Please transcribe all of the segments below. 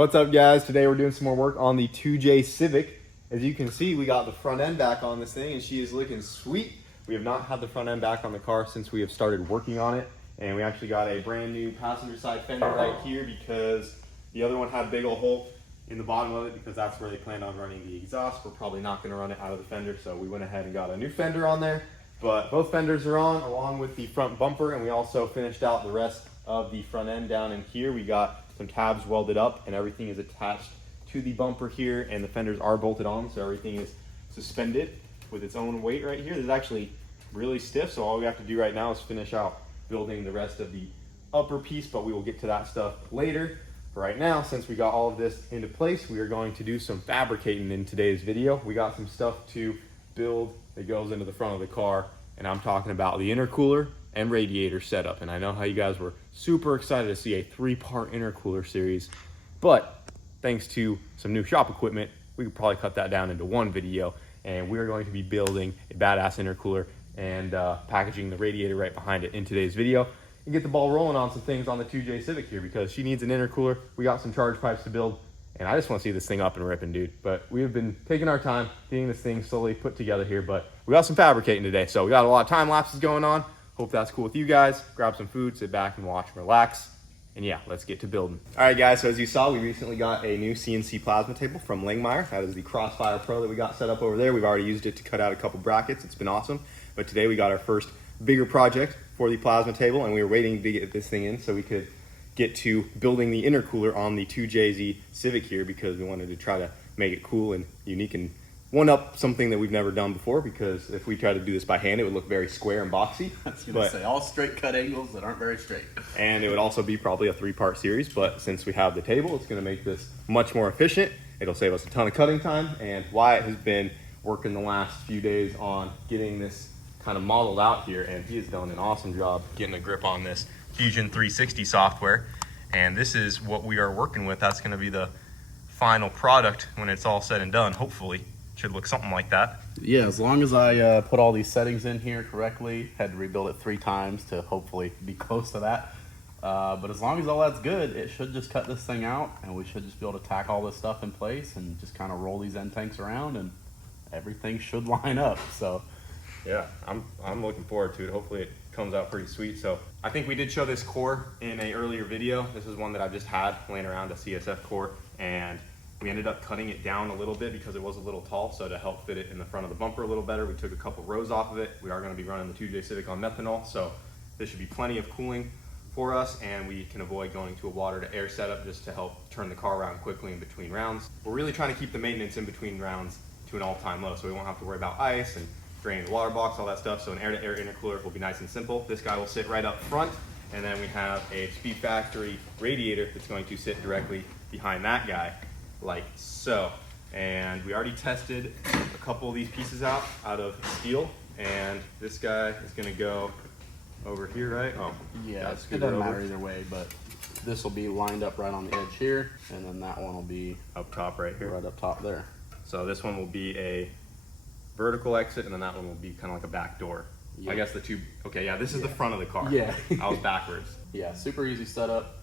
What's up, guys? Today we're doing some more work on the 2J Civic. As you can see, we got the front end back on this thing and she is looking sweet. We have not had the front end back on the car since we have started working on it. And we actually got a brand new passenger side fender right here because the other one had a big old hole in the bottom of it because that's where they planned on running the exhaust. We're probably not going to run it out of the fender, so we went ahead and got a new fender on there. But both fenders are on along with the front bumper, and we also finished out the rest of the front end down in here. We got some tabs welded up and everything is attached to the bumper here, and the fenders are bolted on, so everything is suspended with its own weight right here. This is actually really stiff, so all we have to do right now is finish out building the rest of the upper piece, but we will get to that stuff later. For right now, since we got all of this into place, we are going to do some fabricating in today's video. We got some stuff to build that goes into the front of the car, and I'm talking about the intercooler and radiator setup. And I know how you guys were super excited to see a 3-part intercooler series, but thanks to some new shop equipment, we could probably cut that down into one video, and we're going to be building a badass intercooler and packaging the radiator right behind it in today's video and get the ball rolling on some things on the 2J Civic here because she needs an intercooler. We got some charge pipes to build, and I just want to see this thing up and ripping, dude. But we have been taking our time getting this thing slowly put together here, but we got some fabricating today, so we got a lot of time lapses going on. Hope that's cool with you guys. Grab some food, sit back and watch and relax. And yeah, let's get to building. All right, guys, so as you saw, we recently got a new CNC plasma table from Langmeyer. That is the Crossfire Pro that we got set up over there. We've already used it to cut out a couple brackets. It's been awesome. But today we got our first bigger project for the plasma table, and we were waiting to get this thing in so we could get to building the intercooler on the 2JZ Civic here because we wanted to try to make it cool and unique and one-up something that we've never done before, because if we try to do this by hand, it would look very square and boxy. I was going to say, all straight cut angles that aren't very straight. And it would also be probably a 3-part series, but since we have the table, it's going to make this much more efficient. It'll save us a ton of cutting time, and Wyatt has been working the last few days on getting this kind of modeled out here, and he has done an awesome job getting a grip on this Fusion 360 software. And this is what we are working with. That's going to be the final product when it's all said and done, hopefully. Should look something like that. Yeah, as long as I put all these settings in here correctly. Had to rebuild it 3 times to hopefully be close to that. But as long as all that's good, it should just cut this thing out, and we should just be able to tack all this stuff in place and just kind of roll these end tanks around, and everything should line up. So yeah, I'm looking forward to it. Hopefully it comes out pretty sweet. So I think we did show this core in an earlier video. This is one that I've just had laying around, a CSF core, and we ended up cutting it down a little bit because it was a little tall, so to help fit it in the front of the bumper a little better, we took a couple rows off of it. We are going to be running the 2J Civic on methanol, so this should be plenty of cooling for us, and we can avoid going to a water to air setup just to help turn the car around quickly in between rounds. We're really trying to keep the maintenance in between rounds to an all-time low, so we won't have to worry about ice and draining the water box, all that stuff. So an air-to-air intercooler will be nice and simple. This guy will sit right up front, and then we have a Speed Factory radiator that's going to sit directly behind that guy, like so. And we already tested a couple of these pieces out of steel, and this guy is going to go over here, right? Oh, yeah, it doesn't matter either way, but this will be lined up right on the edge here, and then that one will be up top right here, right up top there. So this one will be a vertical exit, and then that one will be kind of like a back door. Yep. I guess the two, okay, yeah, this is the front of the car. Yeah. I was backwards. Yeah, super easy setup.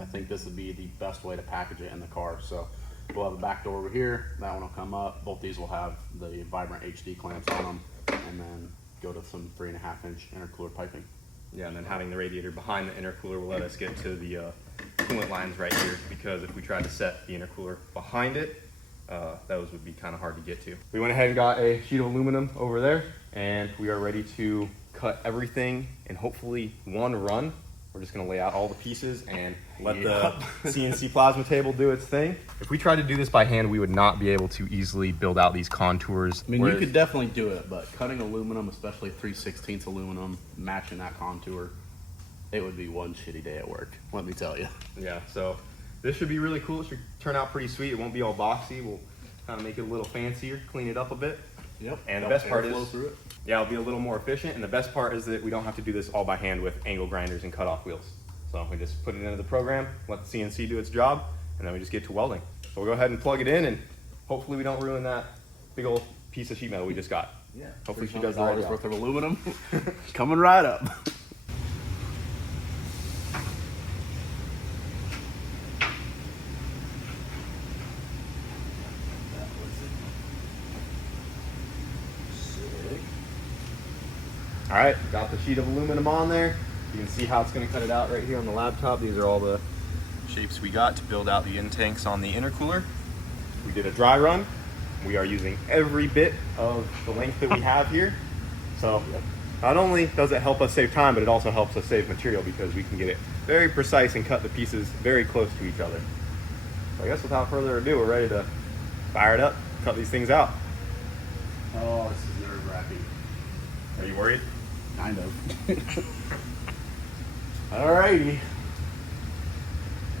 I think this would be the best way to package it in the car. So we'll have a back door over here. That one will come up. Both these will have the Vibrant HD clamps on them, and then go to some 3.5-inch intercooler piping. Yeah, and then having the radiator behind the intercooler will let us get to the coolant lines right here, because if we tried to set the intercooler behind it, those would be kind of hard to get to. We went ahead and got a sheet of aluminum over there, and we are ready to cut everything in hopefully one run. We're just gonna lay out all the pieces and let the CNC plasma table do its thing. If we tried to do this by hand, we would not be able to easily build out these contours. I mean, you could definitely do it, but cutting aluminum, especially 3/16 aluminum, matching that contour, it would be one shitty day at work, let me tell you. Yeah, so this should be really cool. It should turn out pretty sweet. It won't be all boxy. We'll kind of make it a little fancier, clean it up a bit. Yep. And the best part is, yeah, it'll be a little more efficient. And the best part is that we don't have to do this all by hand with angle grinders and cutoff wheels. So we just put it into the program, let the CNC do its job, and then we just get to welding. So we'll go ahead and plug it in, and hopefully we don't ruin that big old piece of sheet metal we just got. Yeah. Hopefully she does the right job. Worth of aluminum coming right up. All right, got the sheet of aluminum on there. You can see how it's going to cut it out right here on the laptop. These are all the shapes we got to build out the intakes on the intercooler. We did a dry run. We are using every bit of the length that we have here. So not only does it help us save time, but it also helps us save material because we can get it very precise and cut the pieces very close to each other. So I guess without further ado, we're ready to fire it up, cut these things out. Oh, this is nerve-wracking. Are you worried? Kind of. Alrighty.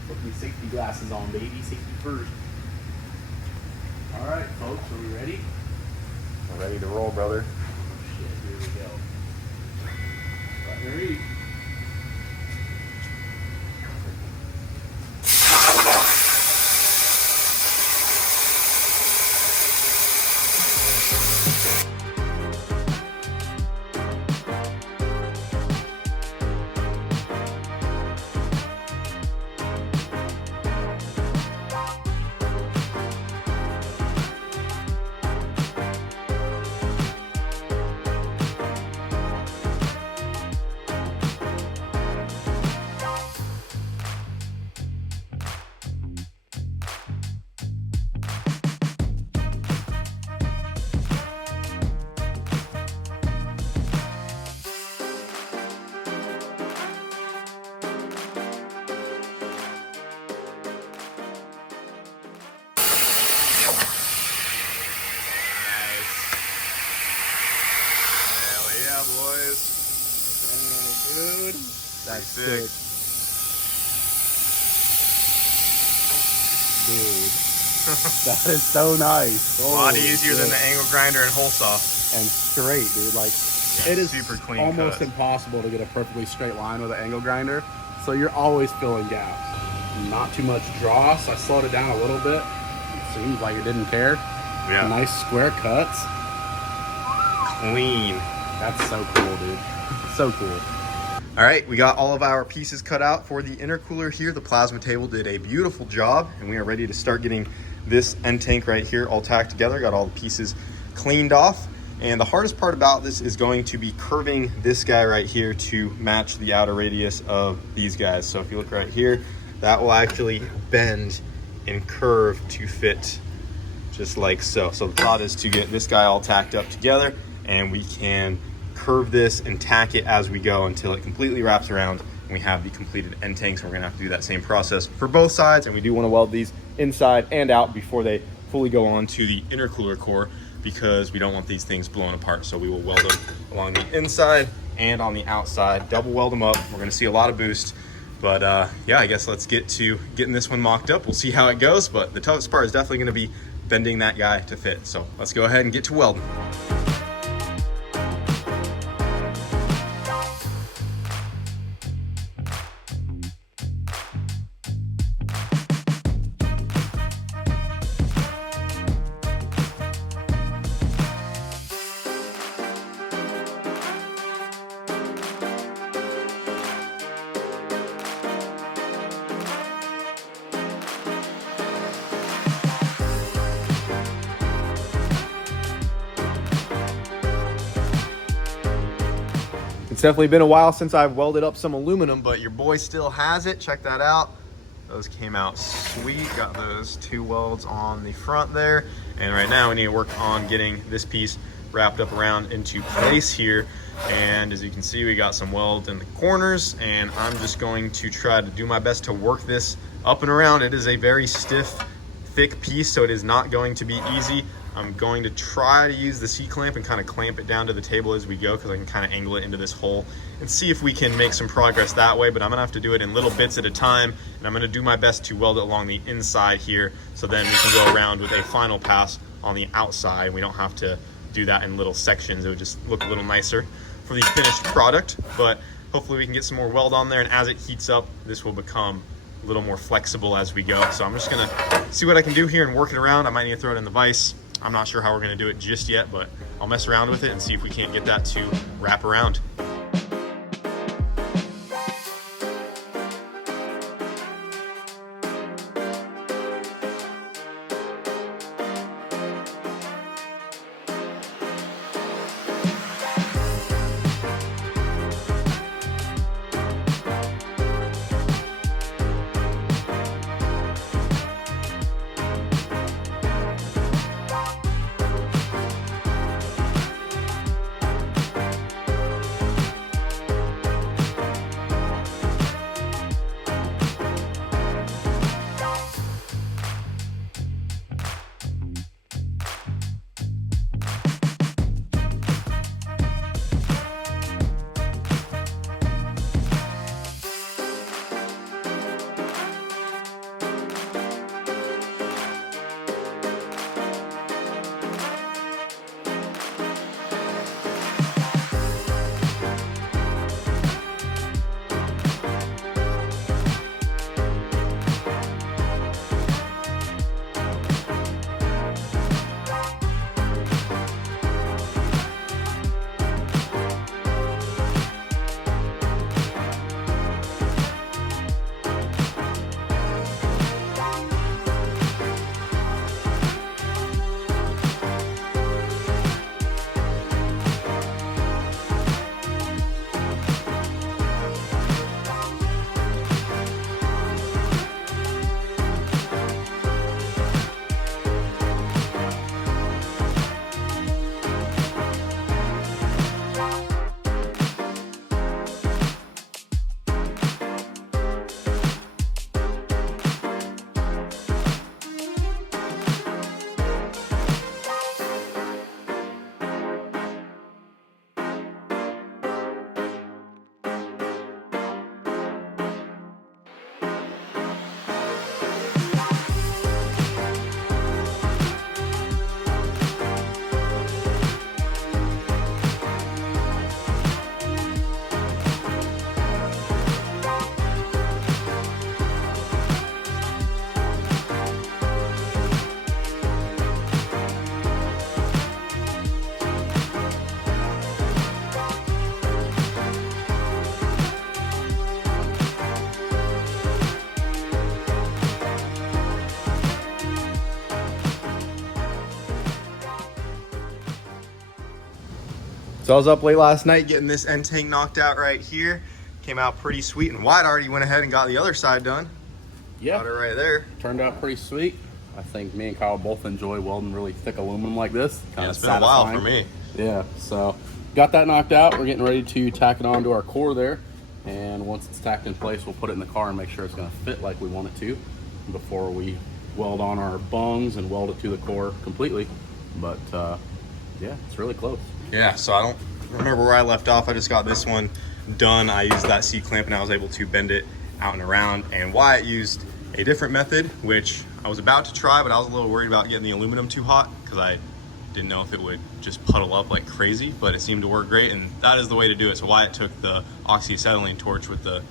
Put these safety glasses on, baby. Safety first. Alright, folks, are we ready? We're ready to roll, brother. Oh, shit, here we go. Right, ready? Boys. Dude, That's sick. Dude, that is so nice. A lot easier than the angle grinder and hole saw. And straight, dude. Like, Yeah, it is super clean almost cut. impossible to get a perfectly straight line with an angle grinder. So you're always filling gaps. Not too much dross. I slowed it down a little bit. It seems like it didn't care. Yeah. Nice square cuts. Clean. That's so cool, dude. So cool. All right, we got all of our pieces cut out for the intercooler here. The plasma table did a beautiful job, and we are ready to start getting this end tank right here all tacked together. Got all the pieces cleaned off. And the hardest part about this is going to be curving this guy right here to match the outer radius of these guys. So if you look right here, that will actually bend and curve to fit just like so. So the thought is to get this guy all tacked up together, and we can curve this and tack it as we go until it completely wraps around and we have the completed end tanks. We're gonna have to do that same process for both sides, and we do want to weld these inside and out before they fully go on to the intercooler core, because we don't want these things blown apart. So we will weld them along the inside and on the outside, double weld them up. We're gonna see a lot of boost, but yeah, I guess let's get to getting this one mocked up. We'll see how it goes, but the toughest part is definitely gonna be bending that guy to fit. So let's go ahead and get to welding. It's definitely been a while since I've welded up some aluminum, but your boy still has it. Check that out. Those came out sweet. Got those 2 welds on the front there. And right now we need to work on getting this piece wrapped up around into place here. And as you can see, we got some welds in the corners, and I'm just going to try to do my best to work this up and around. It is a very stiff, thick piece, so it is not going to be easy. I'm going to try to use the C-clamp and kind of clamp it down to the table as we go, because I can kind of angle it into this hole and see if we can make some progress that way. But I'm gonna have to do it in little bits at a time, and I'm gonna do my best to weld it along the inside here, so then we can go around with a final pass on the outside. We don't have to do that in little sections. It would just look a little nicer for the finished product. But hopefully we can get some more weld on there, and as it heats up, this will become a little more flexible as we go. So I'm just gonna see what I can do here and work it around. I might need to throw it in the vise. I'm not sure how we're gonna do it just yet, but I'll mess around with it and see if we can't get that to wrap around. So I was up late last night getting this end tank knocked out right here. Came out pretty sweet, and Wyatt already went ahead and got the other side done. Yeah, got it right there. Turned out pretty sweet. I think me and Kyle both enjoy welding really thick aluminum like this. Yeah, it's been a while for me. Yeah, so got that knocked out. We're getting ready to tack it onto our core there. And once it's tacked in place, we'll put it in the car and make sure it's gonna fit like we want it to before we weld on our bungs and weld it to the core completely. But yeah, it's really close. Yeah, so I don't remember where I left off. I just got this one done. I used that C-clamp and I was able to bend it out and around. And Wyatt used a different method, which I was about to try, but I was a little worried about getting the aluminum too hot because I didn't know if it would just puddle up like crazy, but it seemed to work great, and that is the way to do it. So Wyatt took the oxyacetylene torch with the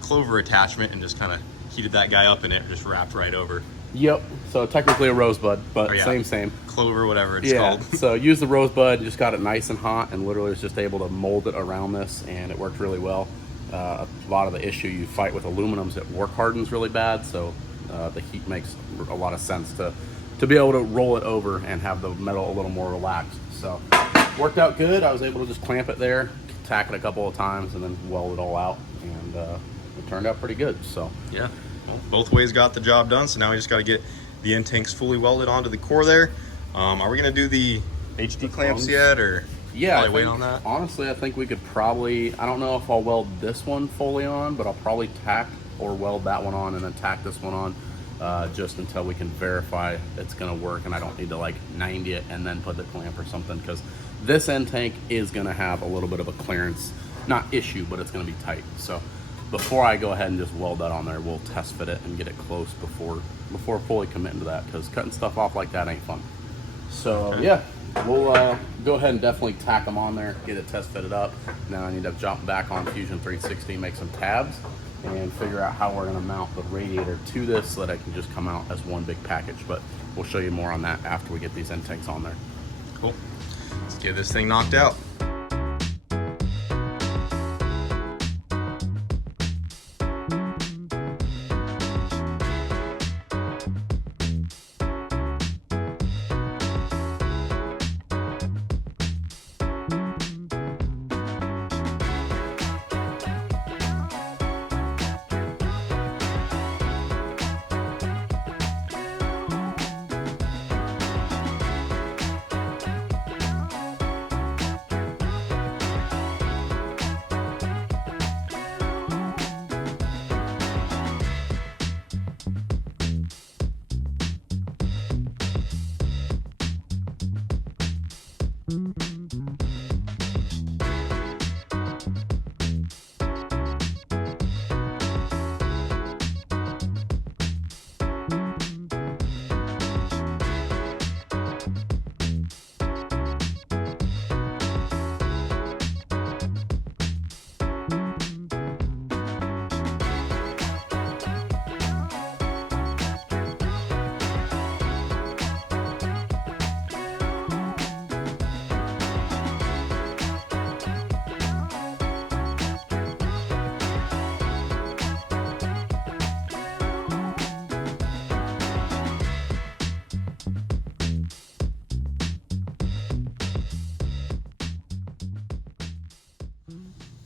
clover attachment and just kind of heated that guy up, and it just wrapped right over. Yep, so technically a rosebud, but same. Clover, whatever it's called. So use the rosebud, just got it nice and hot, and literally was just able to mold it around this, and it worked really well. A lot of the issue you fight with aluminum is it work hardens really bad, so the heat makes a lot of sense to be able to roll it over and have the metal a little more relaxed. So worked out good. I was able to just clamp it there, tack it a couple of times, and then weld it all out, and it turned out pretty good. So yeah, well, both ways got the job done. So now we just got to get the end tanks fully welded onto the core there. Are we gonna do the HD clamps yet, or yeah, wait on that? Honestly, I think we could probably, I don't know if I'll weld this one fully on, but I'll probably tack or weld that one on and then tack this one on, just until we can verify it's gonna work and I don't need to like 90 it and then put the clamp or something, because this end tank is gonna have a little bit of a clearance, not issue, but it's gonna be tight. So before I go ahead and just weld that on there, we'll test fit it and get it close before fully committing to that, because cutting stuff off like that ain't fun. So yeah, we'll go ahead and definitely tack them on there, get it test fitted up. Now I need to jump back on Fusion 360, make some tabs, and figure out how we're gonna mount the radiator to this so that it can just come out as one big package. But we'll show you more on that after we get these end tanks on there. Cool. Let's get this thing knocked out.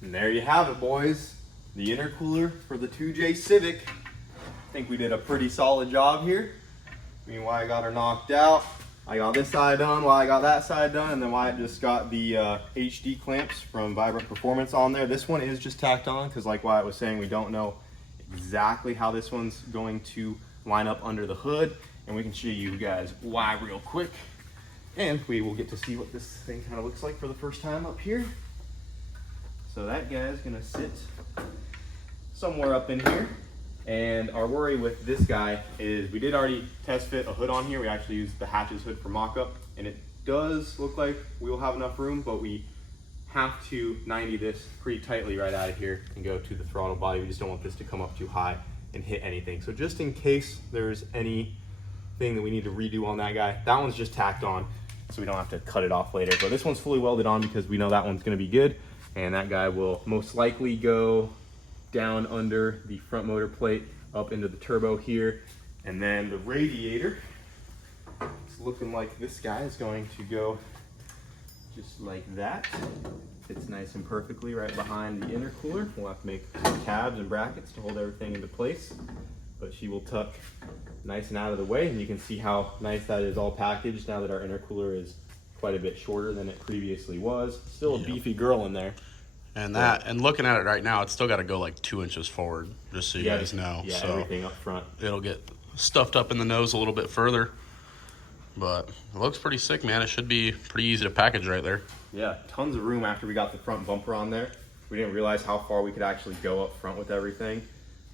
And there you have it, boys. The intercooler for the 2J Civic. I think we did a pretty solid job here. Meanwhile, I got her knocked out. I got this side done while I got that side done, and then Wyatt just got the HD clamps from Vibrant Performance on there. This one is just tacked on because, like Wyatt was saying, we don't know exactly how this one's going to line up under the hood, and we can show you guys why real quick. And we will get to see what this thing kind of looks like for the first time up here. So that guy is gonna sit somewhere up in here. And our worry with this guy is we did already test fit a hood on here. We actually used the Hatches hood for mock-up, and it does look like we will have enough room, but we have to 90 this pretty tightly right out of here and go to the throttle body. We just don't want this to come up too high and hit anything. So just in case there's anything that we need to redo on that guy, that one's just tacked on so we don't have to cut it off later. But this one's fully welded on because we know that one's gonna be good. And that guy will most likely go down under the front motor plate, up into the turbo here. And then the radiator, it's looking like this guy is going to go just like that. Fits nice and perfectly right behind the intercooler. We'll have to make tabs and brackets to hold everything into place, but she will tuck nice and out of the way, and you can see how nice that is all packaged now that our intercooler is quite a bit shorter than it previously was. Still a beefy girl in there. And and looking at it right now, it's still got to go like 2 inches forward, just so you guys know. Yeah, so everything up front. It'll get stuffed up in the nose a little bit further. But it looks pretty sick, man. It should be pretty easy to package right there. Yeah, tons of room after we got the front bumper on there. We didn't realize how far we could actually go up front with everything.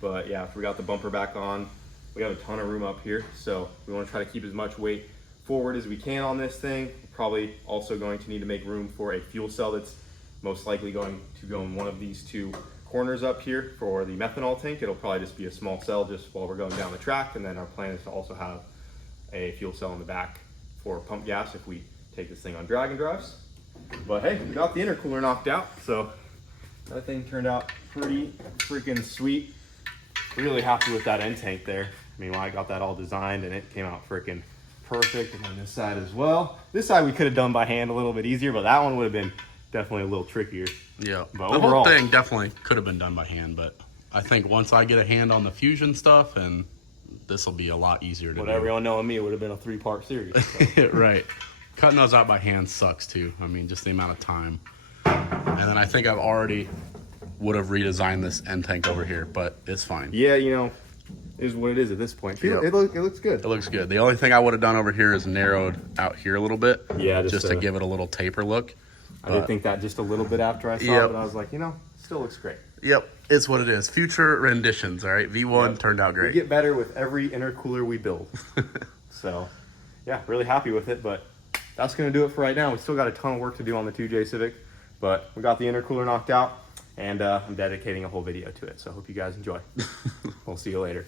But yeah, after we got the bumper back on, we have a ton of room up here. So we want to try to keep as much weight forward as we can on this thing. We're probably also going to need to make room for a fuel cell that's most likely going to go in one of these two corners up here for the methanol tank. It'll probably just be a small cell just while we're going down the track, and then our plan is to also have a fuel cell in the back for pump gas if we take this thing on drag and drives. But hey, we got the intercooler knocked out, so that thing turned out pretty freaking sweet. Really happy with that end tank there. I mean, when I got that all designed, and it came out freaking perfect. And on this side as well. This side we could have done by hand a little bit easier, but that one would have been definitely a little trickier. Yeah, but the overall, whole thing definitely could have been done by hand, but I think once I get a hand on the fusion stuff, and this will be a lot easier to do. Everyone knowing me, it would have been a 3-part series. So. Right. Cutting those out by hand sucks too. I mean, just the amount of time. And then I think I've already would have redesigned this end tank over here, but it's fine. Yeah, you know, is what it is at this point. Yep. It looks good. It looks good. The only thing I would have done over here is narrowed out here a little bit. Yeah, just to give it a little taper look. I did think that just a little bit after I saw it, but I was like, you know, still looks great. Yep, it's what it is. Future renditions, all right? V1 turned out great. We get better with every intercooler we build. So, yeah, really happy with it, but that's going to do it for right now. We still got a ton of work to do on the 2J Civic, but we got the intercooler knocked out, and I'm dedicating a whole video to it, so I hope you guys enjoy. We'll see you later.